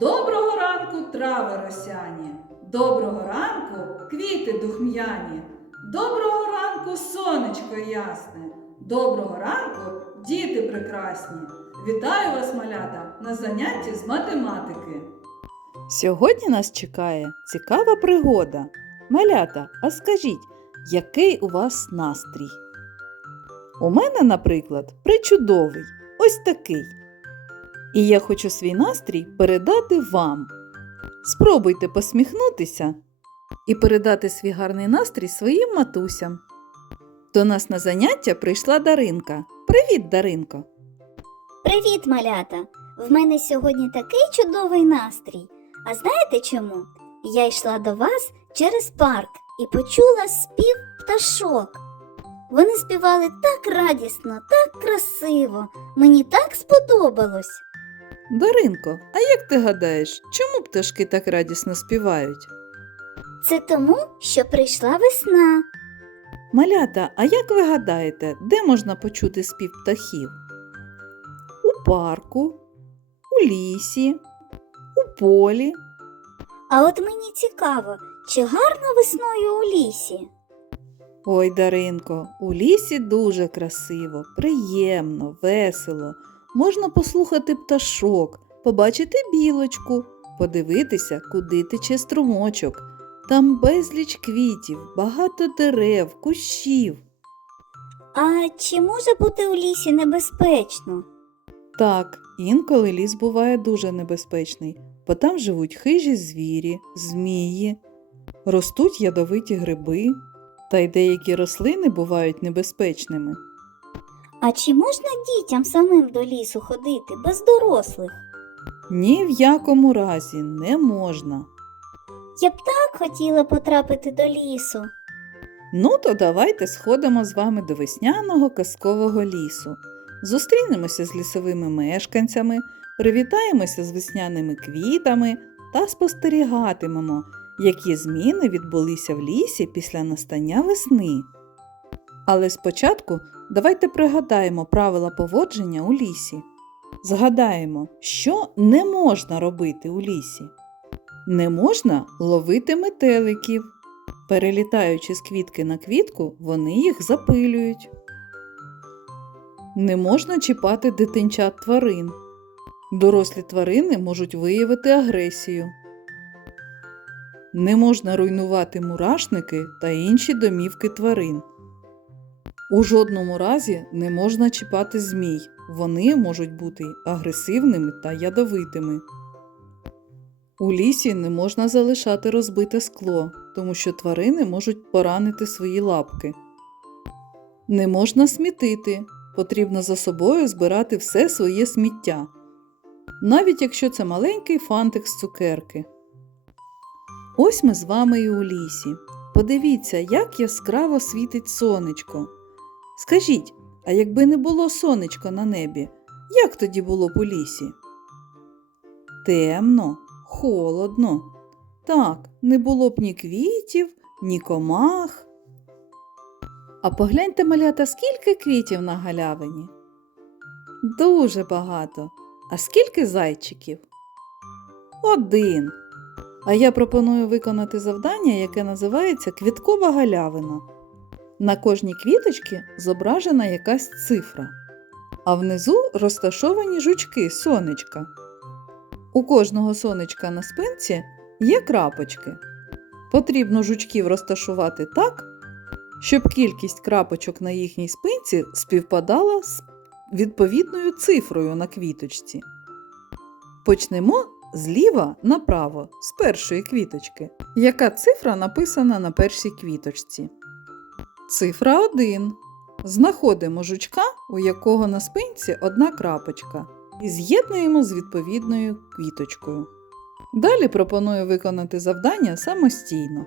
Доброго ранку, трави росяні! Доброго ранку, квіти духм'яні! Доброго ранку, сонечко ясне! Доброго ранку, діти прекрасні! Вітаю вас, малята, на занятті з математики. Сьогодні нас чекає цікава пригода. Малята, а скажіть, який у вас настрій? У мене, наприклад, причудовий, ось такий. І я хочу свій настрій передати вам. Спробуйте посміхнутися і передати свій гарний настрій своїм матусям. До нас на заняття прийшла Даринка. Привіт, Даринко! Привіт, малята! В мене сьогодні такий чудовий настрій. А знаєте чому? Я йшла до вас через парк і почула спів пташок. Вони співали так радісно, так красиво. Мені так сподобалось. Даринко, а як ти гадаєш, чому пташки так радісно співають? Це тому, що прийшла весна. Малята, а як ви гадаєте, де можна почути спів птахів? У парку, у лісі, у полі. А от мені цікаво, чи гарно весною у лісі? Ой, Даринко, у лісі дуже красиво, приємно, весело. Можна послухати пташок, побачити білочку, подивитися, куди тече струмочок. Там безліч квітів, багато дерев, кущів. А чи може бути у лісі небезпечно? Так, інколи ліс буває дуже небезпечний, бо там живуть хижі звірі, змії, ростуть ядовиті гриби, та й деякі рослини бувають небезпечними. А чи можна дітям самим до лісу ходити без дорослих? Ні в якому разі не можна. Я б так хотіла потрапити до лісу. Ну, то давайте сходимо з вами до весняного казкового лісу. Зустрінемося з лісовими мешканцями, привітаємося з весняними квітами та спостерігатимемо, які зміни відбулися в лісі після настання весни. Але спочатку давайте пригадаємо правила поводження у лісі. Згадаємо, що не можна робити у лісі. Не можна ловити метеликів. Перелітаючи з квітки на квітку, вони їх запилюють. Не можна чіпати дитинчат тварин. Дорослі тварини можуть виявити агресію. Не можна руйнувати мурашники та інші домівки тварин. У жодному разі не можна чіпати змій. Вони можуть бути агресивними та ядовитими. У лісі не можна залишати розбите скло, тому що тварини можуть поранити свої лапки. Не можна смітити, потрібно за собою збирати все своє сміття, навіть якщо це маленький фантик з цукерки. Ось ми з вами і у лісі. Подивіться, як яскраво світить сонечко. Скажіть, а якби не було сонечка на небі, як тоді було б у лісі? Темно, холодно. Так, не було б ні квітів, ні комах. А погляньте, малята, скільки квітів на галявині? Дуже багато. А скільки зайчиків? Один. А я пропоную виконати завдання, яке називається Квіткова галявина. На кожній квіточці зображена якась цифра, а внизу розташовані жучки сонечка. У кожного сонечка на спинці є крапочки. Потрібно жучків розташувати так, щоб кількість крапочок на їхній спинці співпадала з відповідною цифрою на квіточці. Почнемо зліва направо, з першої квіточки. Яка цифра написана на першій квіточці? Цифра 1. Знаходимо жучка, у якого на спинці одна крапочка, і з'єднуємо з відповідною квіточкою. Далі пропоную виконати завдання самостійно.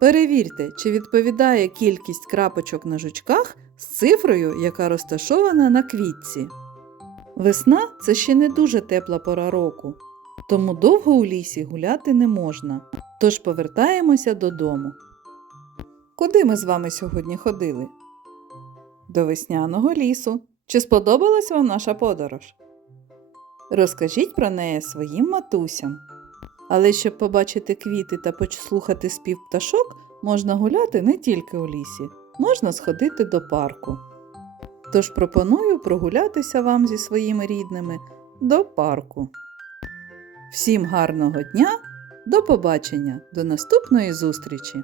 Перевірте, чи відповідає кількість крапочок на жучках з цифрою, яка розташована на квітці. Весна це ще не дуже тепла пора року, тому довго у лісі гуляти не можна. Тож повертаємося додому. Куди ми з вами сьогодні ходили? До весняного лісу. Чи сподобалась вам наша подорож? Розкажіть про неї своїм матусям. Але щоб побачити квіти та послухати спів пташок, можна гуляти не тільки у лісі, можна сходити до парку. Тож пропоную прогулятися вам зі своїми рідними до парку. Всім гарного дня! До побачення, до наступної зустрічі!